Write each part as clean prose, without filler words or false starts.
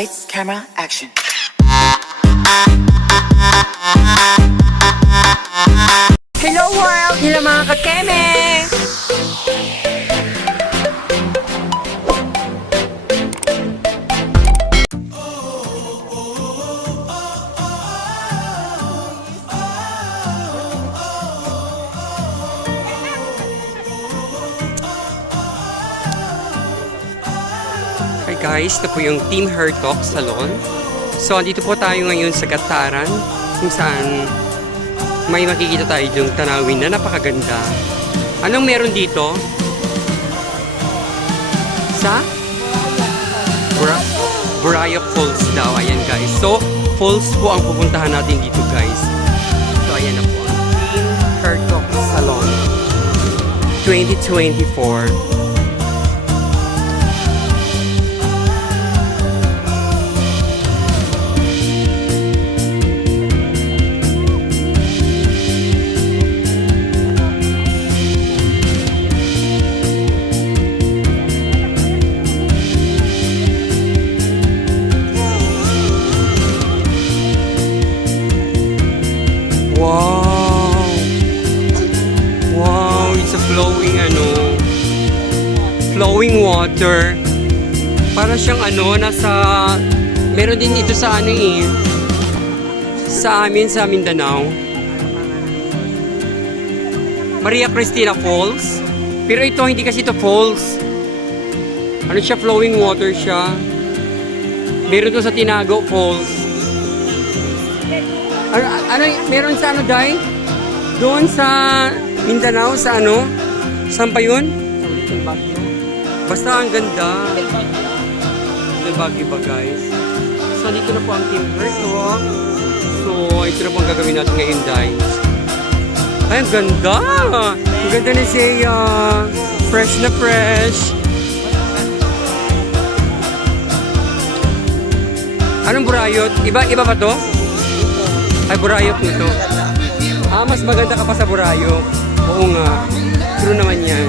Lights, camera, action. Hello world! Hello mga kakeme! Hi guys, ito po yung Team Hair Talk Salon. So, andito po tayo ngayon sa Gataran, kung saan may makikita tayo yung tanawin na napakaganda. Anong meron dito? Sa? Boracay Falls daw. Ayan guys. So, falls po ang pupuntahan natin dito guys. So, ayan na po. Team Hair Talk Salon 2024. Wow, it's a flowing water. Para siyang meron din dito sa sa amin, sa Mindanao. Maria Cristina Falls. Pero ito, hindi kasi ito falls. Ano siya, flowing water siya. Meron to sa Tinago Falls. Meron sa Day? Doon sa Mindanao, sa Saan pa yun? Basta ang ganda. Little Baguio ba guys? So, dito na po ang Team Hair Talk. So, ito na po ang gagawin natin ngayon guys. Ay, ang ganda! Ang ganda ni Zea. Fresh na fresh. Anong burayot? Iba ba to? Ay, burayok nito. Mas maganda ka pa sa burayok. Oo nga. True naman yan.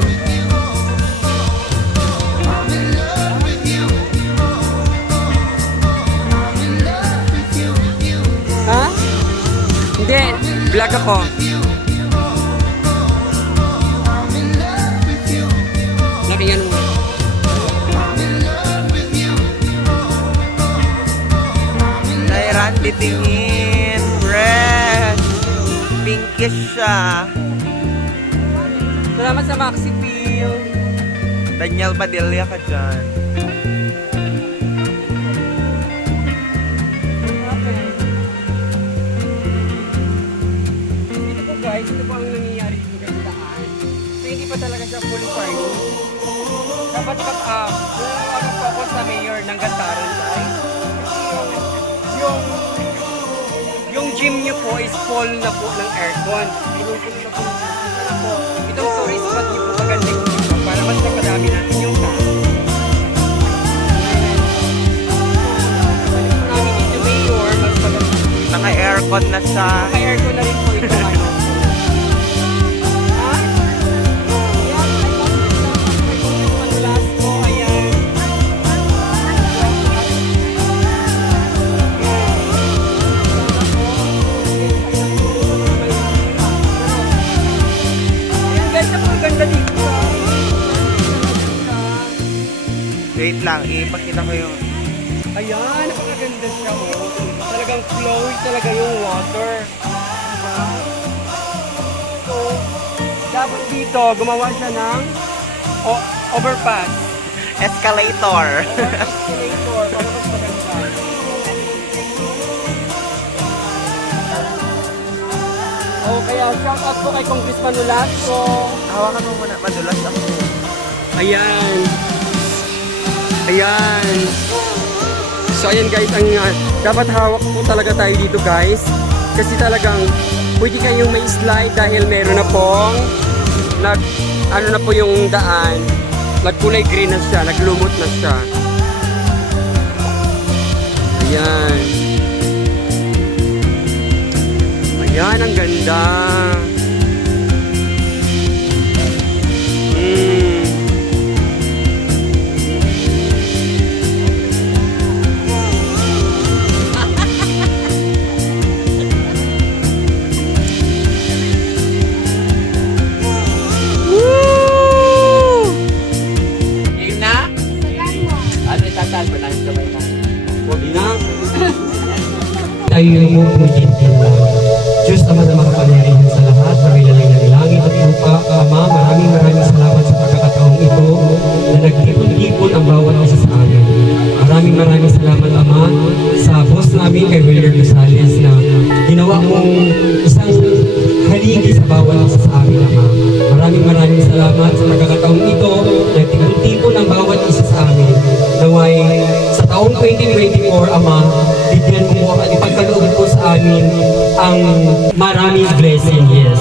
Ha? Hindi. Vlog ako. Nakinggan mo. Nairan titingin. Fresh. Pinkish siya. Salamat sa Maxi Peel. Daniel Padilla ka dyan. Okay. Dito po guys, ito po ang nangyayari dito sa daan. So hindi pa talaga siya full farming. Dapat po ako sa mayor ng Gataran guys. Yung gym nyo po is full na po ng aircon. Pinupul na po. Sana po, itong tourist spot nyo po magandang dito para mas napadami natin yung tao. Namin dito mayor, mas maganda. Naka-aircon na siya. Naka-aircon na rin po ito Ha? Ayan, may last po, ayan. Wait lang, ipakita ko yung... Ayan, napakaganda siya Talagang flowy talaga yung water. Diba? So, dapat dito, gumawa siya ng overpass. Escalator. Escalator, para mas maganda. Kaya shout out po kay Congressman Nolasco. Hawakan mo muna, madulas ako. Ayan. Ayan. So ayan guys, dapat hawak po talaga tayo dito guys. Kasi talagang pwede kayong may slide dahil meron na pong na po yung daan. Nagkulay green na siya, naglumot na siya. Ayan. Ayan, ang ganda. kayo mo pulitin lang. Diyos Ama na makapangyarihan sa lahat, pagkilalay ng langit at lupa. Ama, maraming salamat sa pagkakataong ito na nagtipon-tipon ang bawat isa sa amin. Maraming salamat, Ama, sa boss namin kay William Rosales na ginawa mong isang haligi sa bawat isa sa amin, Ama. Maraming salamat sa pagkakataong ito, nagtipon-tipon ang bawat isa sa amin. Naway, sa taong 2024, Ama, bigyan mo at ipagkaloob po sa amin ang maraming blessing, yes.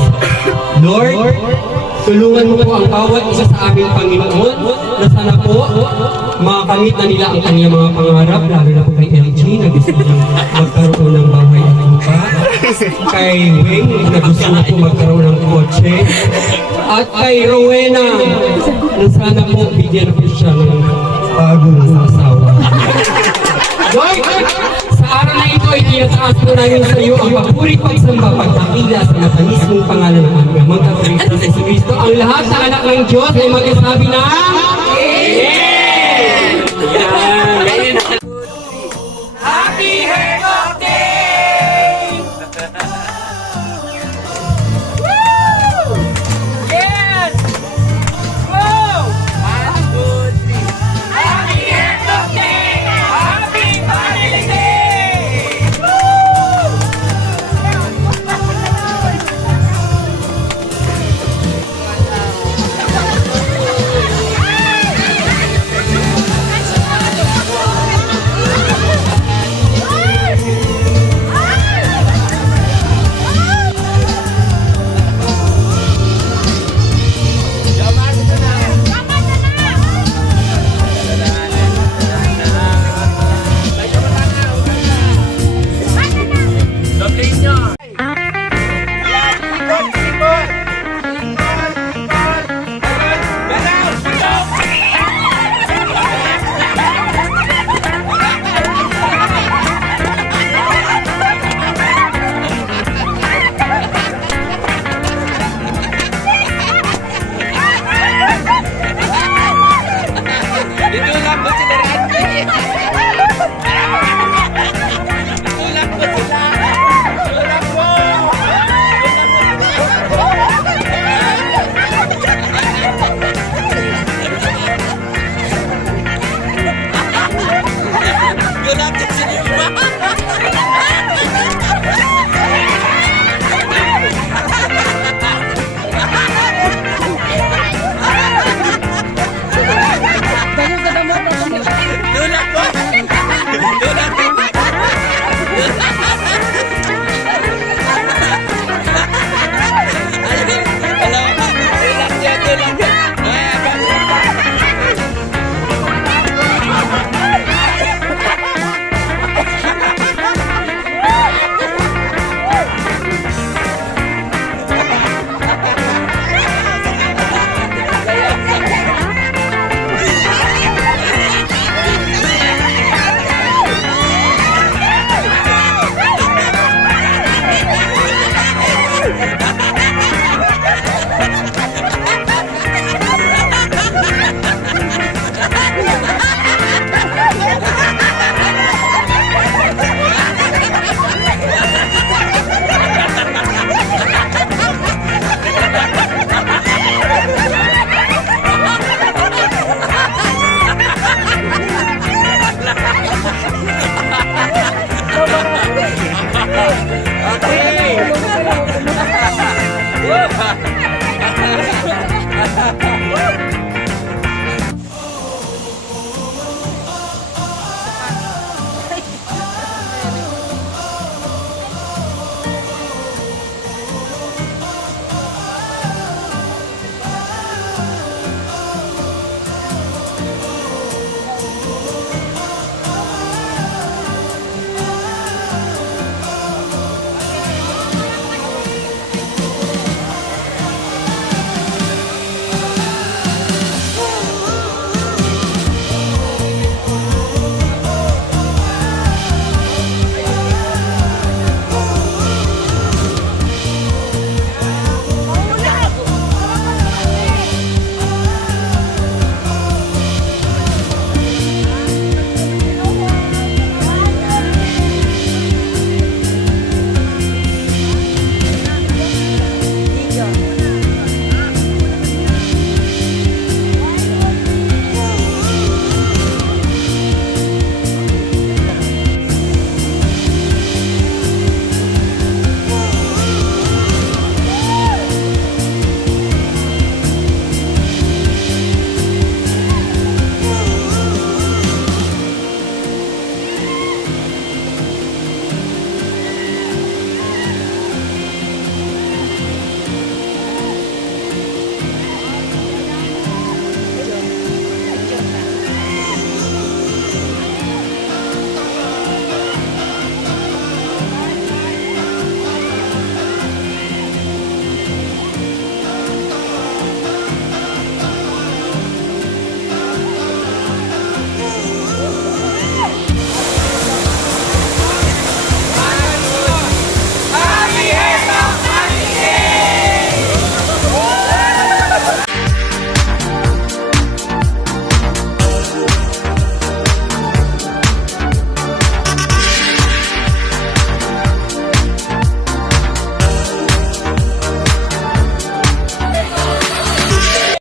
Lord, tulungan mo po ang bawat isa sa amin, Panginoon, na sana po makakamit na nila ang kanyang mga pangarap, lalo na po kay LG na gusto niyang magkaroon ng bahay at lupa, kay Wing na gusto na po magkaroon ng kotse, at kay Rowena na sana po bigyan po siya ng bagong asawa. Lord, sa araw na ito ay tinataas po namin sa iyo ang papuri pagsamba pagkakila sa matamis mong pangalan ng aming amang kapaligtas sa Yesu Cristo. Ang lahat ng anak ng Diyos ay magsasabi na Amen!